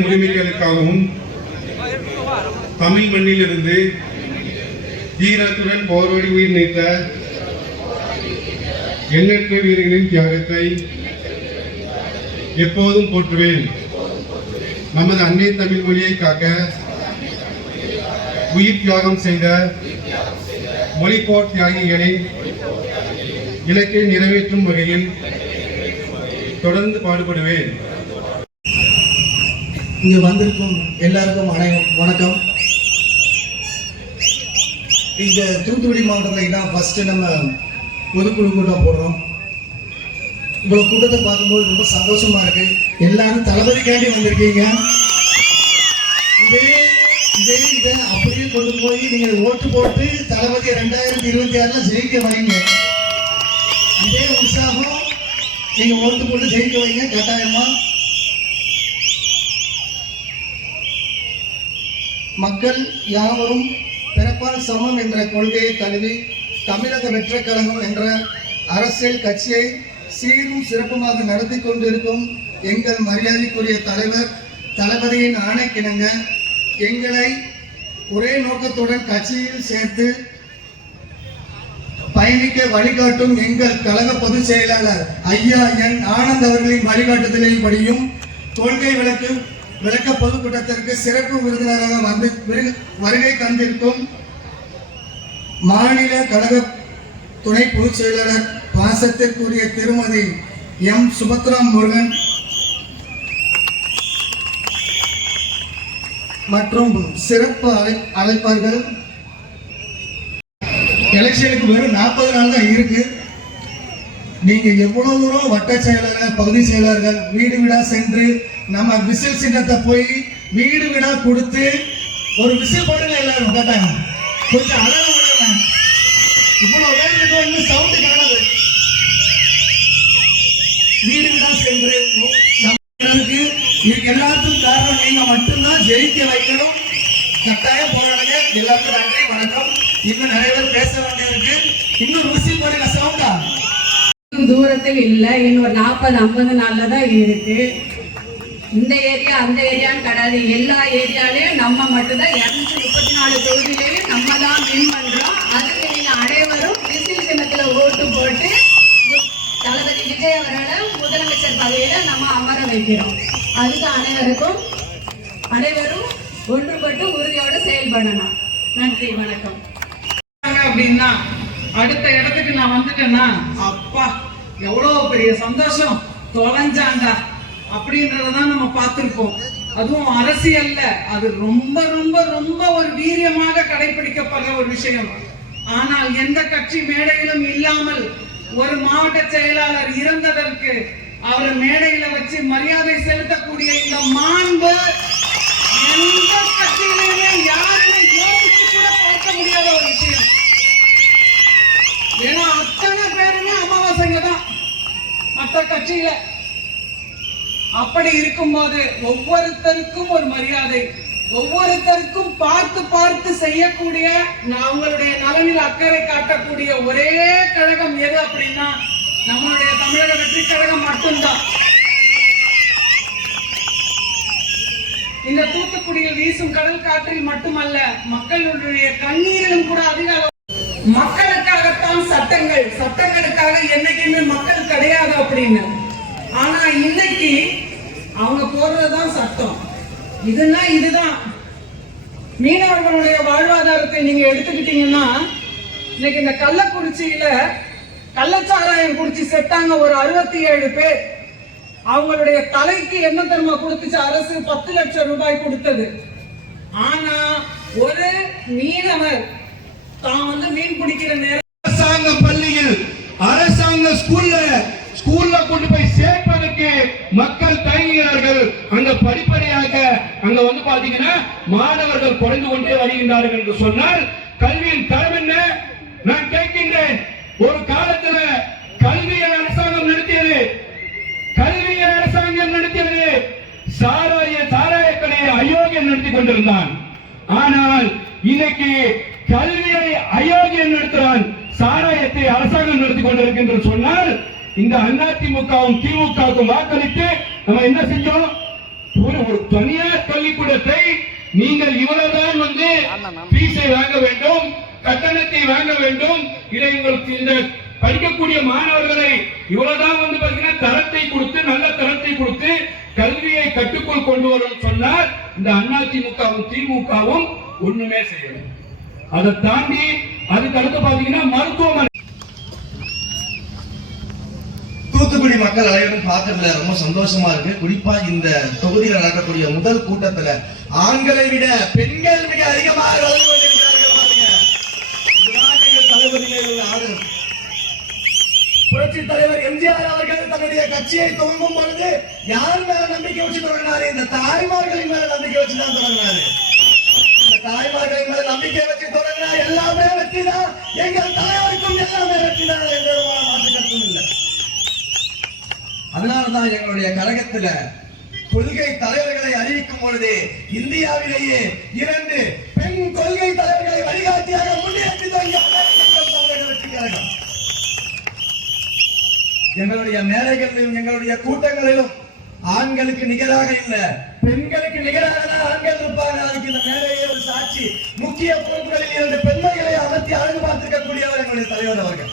மக்களின் உரிமைகளுக்காகவும் தமிழ் மண்ணிலிருந்து தீரத்துடன் போராடி உயிர் நீத்த எண்ணற்ற வீரர்களின் தியாகத்தை எப்போதும் போற்றுவேன். நமது அன்னை தமிழ் மொழியை காக்க உயிர் தியாகம் செய்த மொழிப்போர் தியாகிகளின் இலக்கை நிறைவேற்றும் வகையில் தொடர்ந்து பாடுபடுவேன். இங்கு வந்திருக்கும் எல்லாருக்கும் வணக்கம். இந்த தூத்துக்குடி மாவட்டத்தில் தான் ஃபர்ஸ்ட் நம்ம பொதுக்குழு கூட்டம் போடுறோம். இவ்வளவு கூட்டத்தை பார்க்கும்போது ரொம்ப சந்தோஷமா இருக்கு. எல்லாரும் தளபதிக்காண்டி வந்திருக்கீங்க. இதை அப்படியே கொண்டு போய் நீங்க ஓட்டு போட்டு தளபதி 2026 ஜெயிக்க வைங்க. இதே உற்சாகம் நீங்க ஓட்டு போட்டு ஜெயிக்க வைங்க கட்டாயமா. மக்கள் யாவரும் பிறப்பால் சமம் என்ற கொள்கையை தழுவி தமிழக வெற்றிக் கழகம் என்ற அரசியல் கட்சியை சீரும் சிறப்புமாக நடத்தி கொண்டிருக்கும் எங்கள் மரியாதைக்குரிய தலைவர் தளபதியின் ஆணைக்கிணங்க எங்களை ஒரே நோக்கத்துடன் கட்சியில் சேர்த்து பயணிக்க வழிகாட்டும் எங்கள் கழக பொதுச் செயலாளர் ஐயா என் ஆனந்த் அவர்களின் வழிகாட்டுதலின்படியும் கொள்கை விளக்க பொதுக்கூட்டத்திற்கு சிறப்பு விருந்தினராக வருகை தந்திருக்கும் மாநில கழக துணை பொதுச் செயலாளர் பாசத்திற்குரிய திருமதி எம் சுபத்ரா முருகன் மற்றும் சிறப்பு அழைப்பார்கள். எலெக்ஷனுக்கு வெறும் 40 நாள் தான் இருக்கு. நீங்க எவ்வளவு தூரம் வட்ட செயலாளர்கள் பகுதி செயலாளர்கள் வீடு வீடா சென்று நம்ம விசில் சின்னத்தை போய் வீடு வீடா கொடுத்து ஒரு விசில் போடுங்க. எல்லாரும் கேட்டாங்க கொஞ்சம் அழகா விடுங்க. இவ்வளவு பேருக்கு இன்னும் சவுண்டு காணாது. வீடு வீடா சென்று இதுக்கு எல்லாத்துக்கும் காரணம் நீங்க மட்டும்தான். ஜெயிக்க வைக்கணும். கட்டாயம் போராடுங்க. எல்லாருக்கும் நன்றி, வணக்கம். இன்னும் நிறைய பேர் பேச வேண்டியிருக்கு. இன்னும் விசில் போடுங்க சவுண்டா. தூரத்தில் இல்லை, இன்னொரு 40-50 நாள்ல தான் இருக்கு. இந்த ஏரியா அந்த ஏரியான்னு கிடையாது. எல்லா ஏரியாலையும் நம்ம மட்டும்தான் 234 தொகுதியிலையும் நம்ம தான் வின் பண்றோம். அதுக்கு நீங்க அனைவரும் விசில் சின்னத்துல ஓட்டு போட்டு தளபதி விஜய் அவர்களை முதலமைச்சர் பதவியில நம்ம அமர வைக்கிறோம். அதுக்கு அனைவரும் ஒன்றுபட்டு உறுதியோடு செயல்படணும். நன்றி, வணக்கம். அப்படின்னா அடுத்த இடத்துக்கு நான் வந்துட்டேன்னா அப்பா எவ்வளவு பெரிய சந்தோஷம். தொலைஞ்சாங்க அப்படின்றதான் நம்ம பார்த்திருப்போம். அதுவும் அரசியல்ல அது ரொம்ப ரொம்ப ரொம்ப ஒரு வீரியமாக கடைபிடிக்கப்படுற ஒரு விஷயம். ஆனால் எந்த கட்சி மேடையிலும் இல்லாமல் ஒரு மாவட்ட செயலாளர் இறந்ததற்கு அவரை மேடையில வச்சு மரியாதை செலுத்தக்கூடிய இந்த மாண்பு எந்த கட்சியிலுமே யாருமே யோசிச்சு கூட பார்க்க முடியாத ஒரு விஷயம். ஏன்னா அத்தனை பேருமே அமாவாசைங்க தான் மற்ற கட்சியில. அப்படி இருக்கும்போது ஒவ்வொருத்தருக்கும் ஒரு மரியாதை, ஒவ்வொருத்தருக்கும் பார்த்து பார்த்து செய்யக்கூடிய அவங்களுடைய நலனில் அக்கறை காட்டக்கூடிய ஒரே கழகம் எது அப்படின்னா நம்மளுடைய தமிழக வெற்றி கழகம் மட்டும்தான். இந்த தூத்துக்குடியில் வீசும் கடல் காற்றில் மட்டுமல்ல, மக்களுடைய கண்ணீரிலும் கூட அதிக மக்களுக்காகத்தான் சட்டங்களுக்காக என்னைக்குமே மக்கள் கிடையாது அப்படின்னு. ஆனா இன்னைக்கு அவங்க போடுறதுதான் சட்டம். இதுதான் மீனவர்களுடைய வாழ்வாதாரத்தை நீங்க எடுத்துக்கிட்டீங்கன்னா, இன்னைக்கு இந்த கள்ளக்குறிச்சியில கள்ளச்சாராயம் குடிச்சு செத்தாங்க ஒரு 67 பேர். அவங்களுடைய தலைக்கு என்ன தெரியுமா கொடுத்துச்சு அரசு? 10 லட்சம் ரூபாய் கொடுத்தது. ஆனா ஒரு மீனவர் தான் மீன் பிடிக்கிற நேரம் அரசாங்க பள்ளியில் அரசாங்க ஸ்கூல்ல கொண்டு போய் சேர்ப்பதற்கு மக்கள் தயங்குகிறார்கள். அங்க படிப்படியாக அங்க பாத்தீங்கன்னா மாணவர்கள் குறைந்து கொண்டே வருகின்றார்கள் என்று சொன்னால் கல்வியின் தரம் என்ன? நான் கேட்கின்றேன். ஒரு காலத்துல கல்வியை அரசாங்கம் நடத்தியது சாராய கடையை அயோக்கியம் நடத்தி கொண்டிருந்தான். ஆனால் இன்னைக்கு கல்வியை அயோக்கியம் நடத்துகிறான், சாராயத்தை அரசாங்கம் நடத்தி கொண்டிருக்கின்ற சொன்னால் இந்த அதிமுகவும் திமுகவும் வாக்களித்து நம்ம என்ன செஞ்சோம்? ஒரு தனியார் பள்ளிக்கூடத்தை நீங்கள் இவ்வளவுதான் வந்து பீஸை வாங்க வேண்டும், கட்டணத்தை வாங்க வேண்டும், இதை உங்களுக்கு இந்த படிக்கக்கூடிய மாணவர்களை இவ்வளவுதான் வந்து பாத்தீங்கன்னா தரத்தை கொடுத்து, நல்ல தரத்தை கொடுத்து கல்வியை கட்டுக்குள் கொண்டு வரும் சொன்னார். இந்த அதிமுகவும் திமுகவும் ஒண்ணுமே செய்யணும். அதை தாண்டி அதுக்கு அடுத்து பாத்தீங்கன்னா மருத்துவமனை. தூத்துக்குடி மக்கள் அனைவரும் பார்க்கறதுல ரொம்ப சந்தோஷமா இருக்கு. குறிப்பா இந்த தொகுதியில் நடக்கக்கூடிய முதல் கூட்டத்துல ஆண்களை விட பெண்கள் மிக அதிகமாக கலந்து கொண்டிருக்கிறார்கள். பாருங்க, இதுதான் எங்கள் தளபதியிலே உள்ள ஆதரவு. புரட்சி தலைவர் எம்ஜிஆர் அவர்கள் தன்னுடைய கட்சியை துவங்கும் பொழுது யார் மேல நம்பிக்கை வச்சு தொடங்கினாரு? இந்த தாய்மார்களின் மேல நம்பிக்கை வச்சுதான் தொடங்கினாரு. இந்த தாய்மார்களின் மேல நம்பிக்கை வச்சு தொடங்கினா எல்லாமே வெற்றிதான். எங்கள் தலைவருக்கும் எல்லாமே வெற்றிதான். எந்த விதமான மாற்று கருத்தும் இல்லை. அதனாலதான் எங்களுடைய கழகத்துல கொள்கை தலைவர்களை அறிவிக்கும் பொழுது இந்தியாவிலேயே 2 பெண் கொள்கை தலைவர்களை வழிகாட்டியாக முன்னேற்றி எங்களுடைய மேடைகளிலும் எங்களுடைய கூட்டங்களிலும் ஆண்களுக்கு நிகராக இல்ல, பெண்களுக்கு நிகராக தான் ஆண்கள் இருப்பாங்க. அதுக்கு இந்த மேடையே ஒரு சாட்சி. முக்கிய பொறுப்புகளில் 2 பெண்மைகளை அமர்த்தி அழகு பார்த்திருக்கக்கூடியவர் எங்களுடைய தலைவர் அவர்கள்.